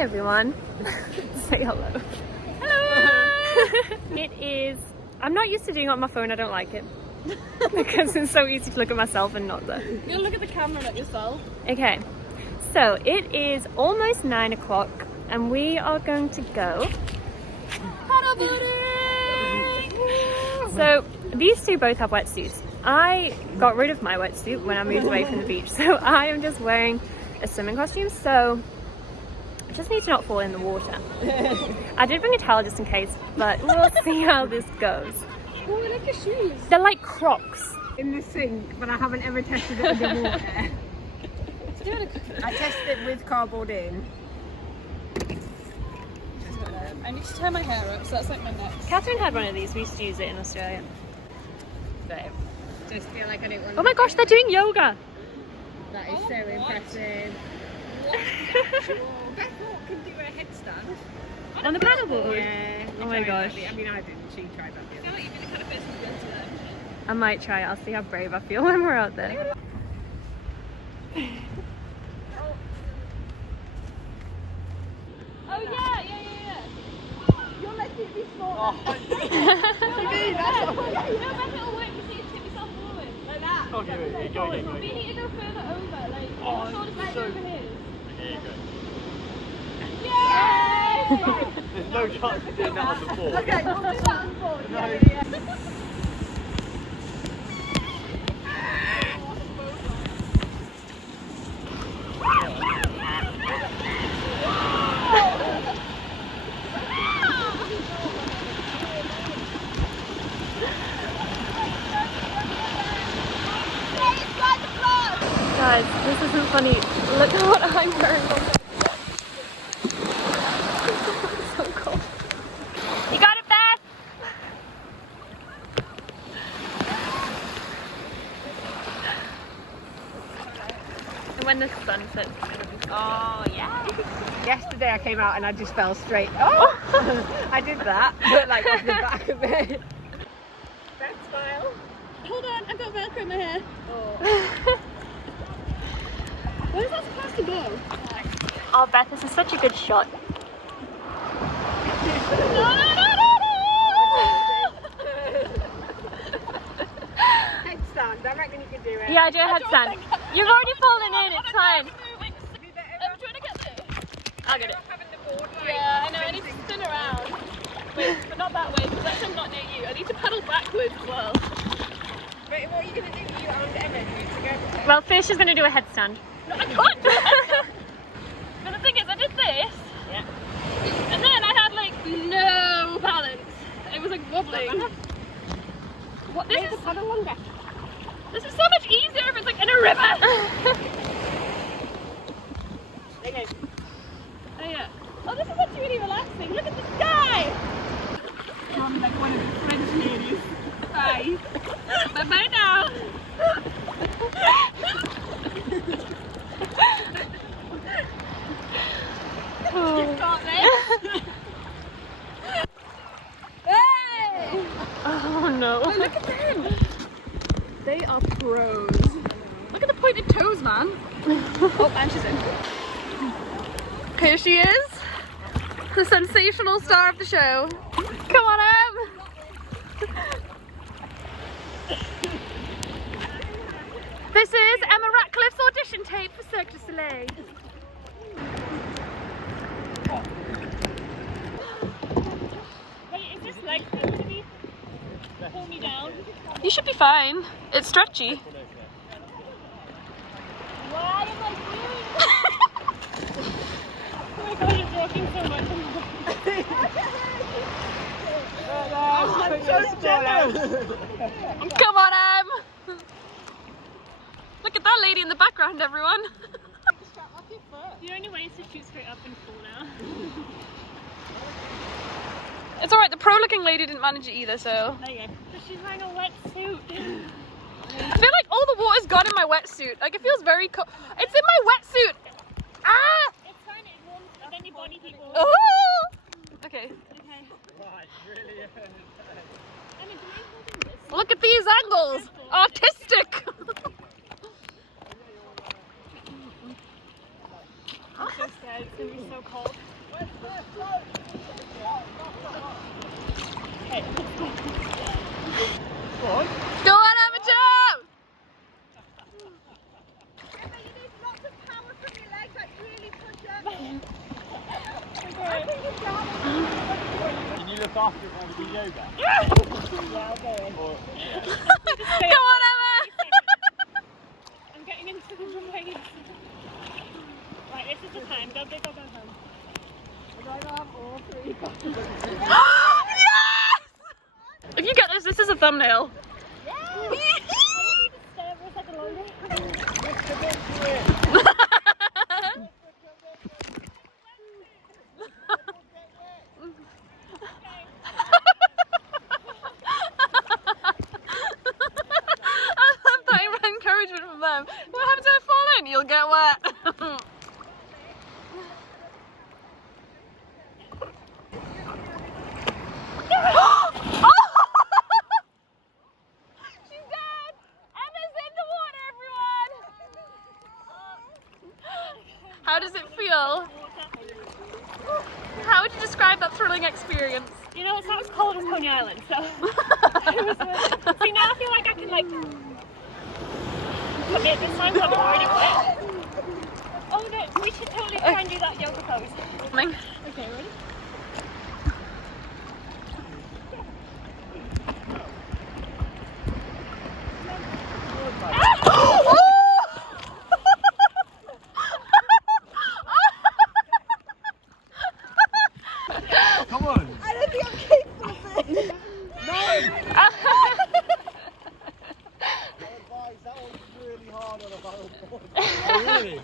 Hi everyone. Say hello. Hello! It is, I'm not used to doing it on my phone, I don't like it. Because it's so easy to look at myself and not the... You're gonna look at the camera and at yourself. Okay, so it is almost 9 o'clock and we are going to go paddleboarding! So these two both have wetsuits. I got rid of my wetsuit when I moved away from the beach, so I am just wearing a swimming costume, so I just need to not fall in the water. I did bring a towel just in case, but we'll see how this goes. Oh, I like your shoes. They're like Crocs. In the sink, but I haven't ever tested it under water. I tested it with cardboard in. I need to tie my hair up, so that's like my next. Catherine had one of these, we used to use it in Australia. Babe, just feel like I didn't want Oh my gosh, they're doing yoga! That is so impressive. Beth can do a headstand. On the paddleboard? Yeah. Oh my gosh. I mean, I didn't. She tried that. I feel like you'd be the kind of person who goes to that. I might try it, I'll see how brave I feel when we're out there. Oh yeah. You're letting it be small. Oh, You know, when it'll work, you see you tip yourself forward. Like that. Okay, wait, go. But you need to go further over, like, Oh, your shoulders might so- go over his. Okay, go. Yay! There's no chance of doing that on the board. Okay, we'll do that on the board. No. Guys, this isn't funny. Look at what I'm wearing. It's so cold. You got it, Beth! And when the sun sets, it's gonna be so Oh, yeah. Yesterday I came out and I just fell straight. Oh! I did that, but like off the back of it. Beth, smile. Hold on, I've got Velcro in my hair. Oh. Where's that supposed to go? Oh, Beth, this is such a good shot. Headstand, I reckon you can do it. Yeah, I do a headstand. You've already fallen in, it's fine. I'm trying to get this. I'll get it. Yeah, I know, I need to spin around. Wait, but not that way, because that's not near you. I need to paddle backwards as well. Wait, what are you going to do? You and Emma need to go. Well, first she's going to do a headstand. No, I can't do it. But the thing is, I did this. Yeah. And then I had like no balance. It was like wobbling. What this is? Paddle longer. This is so much easier if it's like in a river. Okay. Oh yeah. Oh, this is actually really relaxing. Look at the sky. I'm like one of the French ladies. Bye. Bye bye now. Oh. Got this. Hey! Oh no. Oh, look at them. They are pros. Look at the pointed toes, man. Oh, and she's in. Here she is. The sensational star of the show. Come on, Em. This is Emma Ratcliffe's audition tape for Cirque du Soleil. Wait, is this leg thing to be pull me down? You should be fine. It's stretchy. Why am I doing Oh my god, you're talking so much. I'm so jealous. Come on, Em. Look at that lady in the background, everyone. The only way is to shoot straight up and fall now. It's alright, the pro-looking lady didn't manage it either, so. There you go. But she's wearing a wetsuit. I feel like all the water's gone in my wetsuit. Like, it feels very cold. It's in my wetsuit! Ah! It's fine, it warms, and then your body heat warms. Oh! Okay. Okay. Right, really. Emma, do you mind holding this? Look at these angles! Artistic! I'm so scared. It's gonna be so cold. Go on, amateur! Can you look after it while we do yoga? Go on, Emma! I'm getting into the rain. Right, this is the time. Go big or go home. Yes! If you get this, this is a thumbnail. Encouragement from them. What happens if I fall in? You'll get wet. She's dead! Emma's in the water, everyone! How does it feel? How would you describe that thrilling experience? You know, it's not as cold as Coney Island, so. See, now I feel like I can, like. Okay, this time's I'm already wet. Oh no, we should totally try and do that yoga pose. Coming. Okay, ready? Come on! I don't think I'm capable of this. No! Guys, that one's really hard on a paddleboard. Oh, really?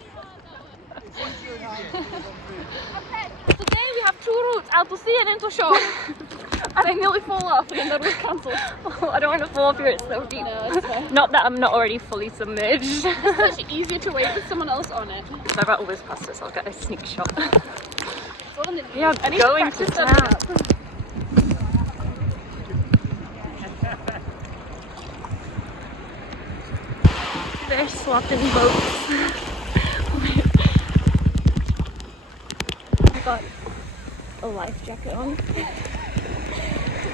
It's easier in hand than it is on food. Today we have 2 routes, out to sea and into shore. And I nearly fall off and then that was cancelled. Oh, I don't want to fall off here, it's so deep. No, it's fine. Not that I'm not already fully submerged. It's much easier to wait with someone else on it. If I rattle this past us, I'll get a sneak shot. We are going to town. They're swapping boats. I got a life jacket on.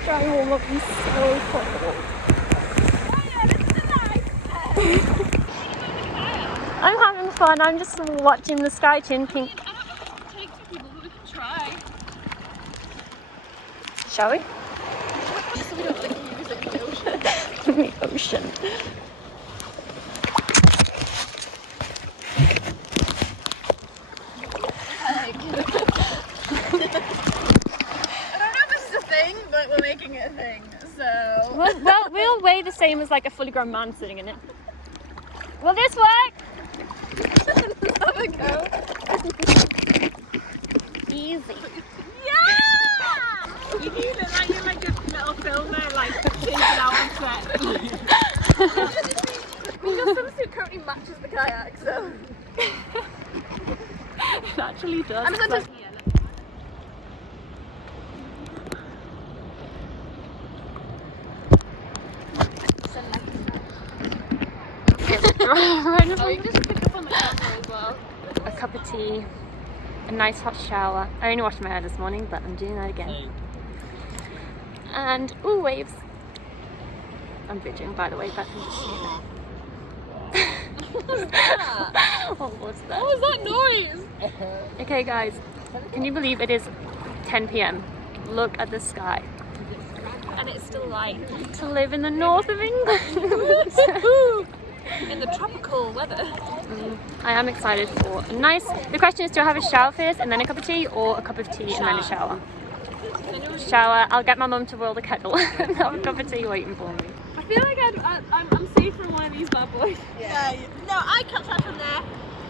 Try and warm up, he's so cold. I'm having fun, I'm just watching the sky chin pink. Take 2 people, but we can try. Shall we? Just so we don't like use it in the ocean. In the ocean. I don't know if this is a thing, but we're making it a thing, so... Well, we'll weigh the same as like a fully grown man sitting in it. Will this work? Have a go. Easy. Yeah! You need it like you're like a little filmer, like changing out on set. Your swimsuit currently matches the kayak, so... It actually does. I'm just gonna Oh, you can just pick up on the camera as well. A cup of tea, a nice hot shower. I only washed my hair this morning, but I'm doing that again. And ooh, waves. I'm bitching, by the way. Beth can just see What was that? What was that? What was that noise? Okay, guys, can you believe it is 10 p.m? Look at the sky. And it's still light. To live in the north of England. In the tropical weather. I am excited for a nice. The question is, do I have a shower first and then a cup of tea, or a cup of tea and then a shower? Shower. I'll get my mum to boil the kettle and have a cup of tea waiting for me. I feel like I'm safer in one of these bad boys. Yeah. No, I cut out from there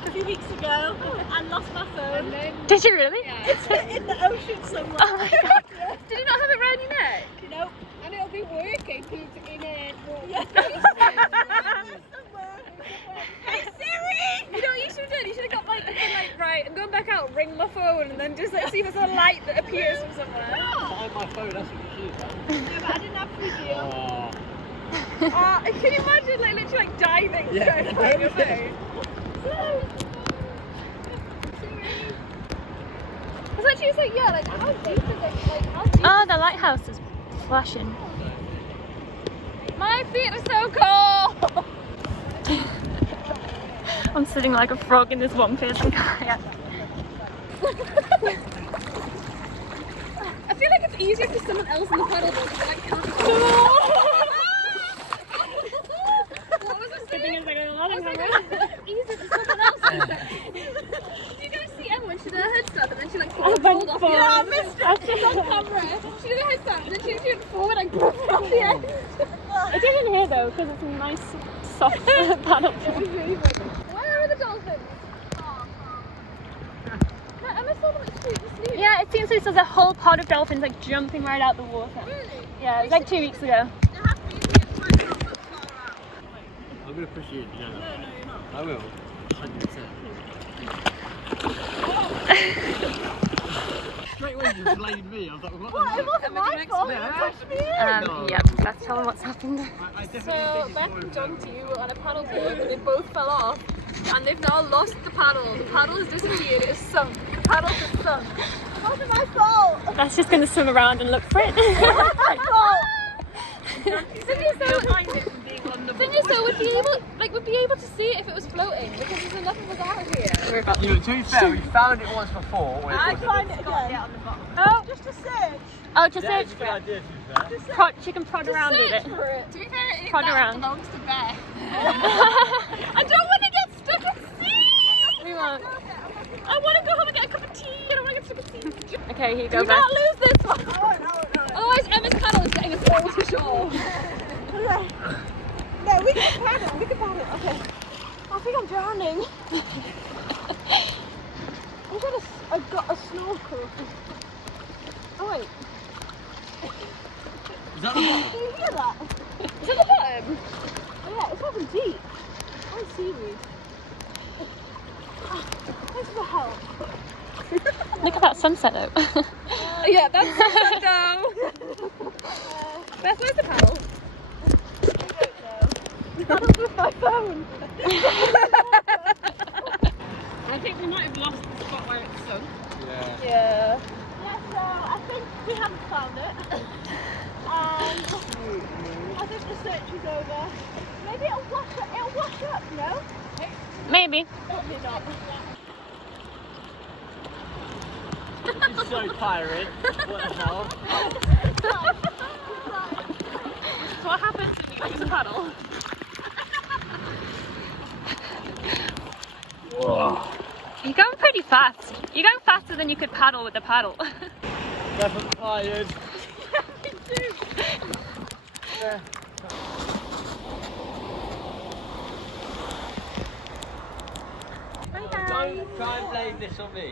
a few weeks ago and lost my phone. Did you really? It's in the ocean somewhere. Oh my god. Did you not have it around your neck? Nope. And it'll be working in a Hey Siri! You know what you should have done? You should have got like the thing like, right, I'm going back out, ring my phone, and then just like see if there's a light that appears from somewhere. Find my phone, that's what you should have done. No, but I didn't have video. Can you imagine like literally like diving Yeah. trying to find your phone? but she was like, yeah, like how deep is it? Like how deep? Oh, the lighthouse is flashing. My feet are so cold. I'm sitting like a frog in this one person kayak. I feel like it's easier for someone else in the paddleboard because I can't. What was I saying? It's like a lot of It's easier for someone else. Do you guys see Emma when she did her headstand and then she like rolled off the edge? Yeah, I missed it. She's on camera. She did a headstand and then she went forward and broke off the edge. It's even here though because it's a nice soft paddle. Where are the dolphins? No, Emma saw them at the street. Yeah, it seems like there's a whole pod of dolphins like jumping right out the water. Really? Yeah, it was like 2 weeks ago. I'm going to push you. No, you're not. I will. 100%. Straight away you blamed me. I was like, what? It wasn't my fault. Yep, let's tell them what's happened. So Beth and John T were on a paddleboard and they both fell off and they've now lost the paddle. The paddle has disappeared, it is sunk. The paddle has sunk. It wasn't my fault. That's just going to swim around and look for it. My fault. Thing is though, we'd be able to see it if it was floating because there's enough of us out here. To be fair, we found it once before. I'd find it again. Oh, Just to search. oh, just Yeah, search it's a for good it. idea, to be fair. She can prod around with Search it. for it. To be fair, Prod that around. belongs to Beth. I don't want to get stuck at sea. We won't. I want to go home and get a cup of tea. I don't want to get stuck at sea. Okay, here you go, Do Beth. not lose this one. Otherwise, Emma's paddle is getting us all to shore. No, we can paddle. We can paddle. Okay. I think I'm drowning. I've got a snorkel. Oh wait. Is that the bottom? Do you hear that? Is it the bottom? Oh yeah, it's having deep. Nice seaweed. Thanks for the help. Look at that sunset though. Yeah, that's sunset though. Beth, where's the paddle? Paddle's with my phone. I think we might have lost the spot where it's sunk. Yeah. Yeah. Yeah, so I think we haven't found it. I think the search is over. Maybe it'll wash up. It'll wash up, no? Maybe. Probably not. It's so tiring. What the hell? So what happens when you lose a paddle? Whoa. You're going pretty fast. You're going faster than you could paddle with the paddle. Definitely tired. Yeah. Don't try and blame this on me.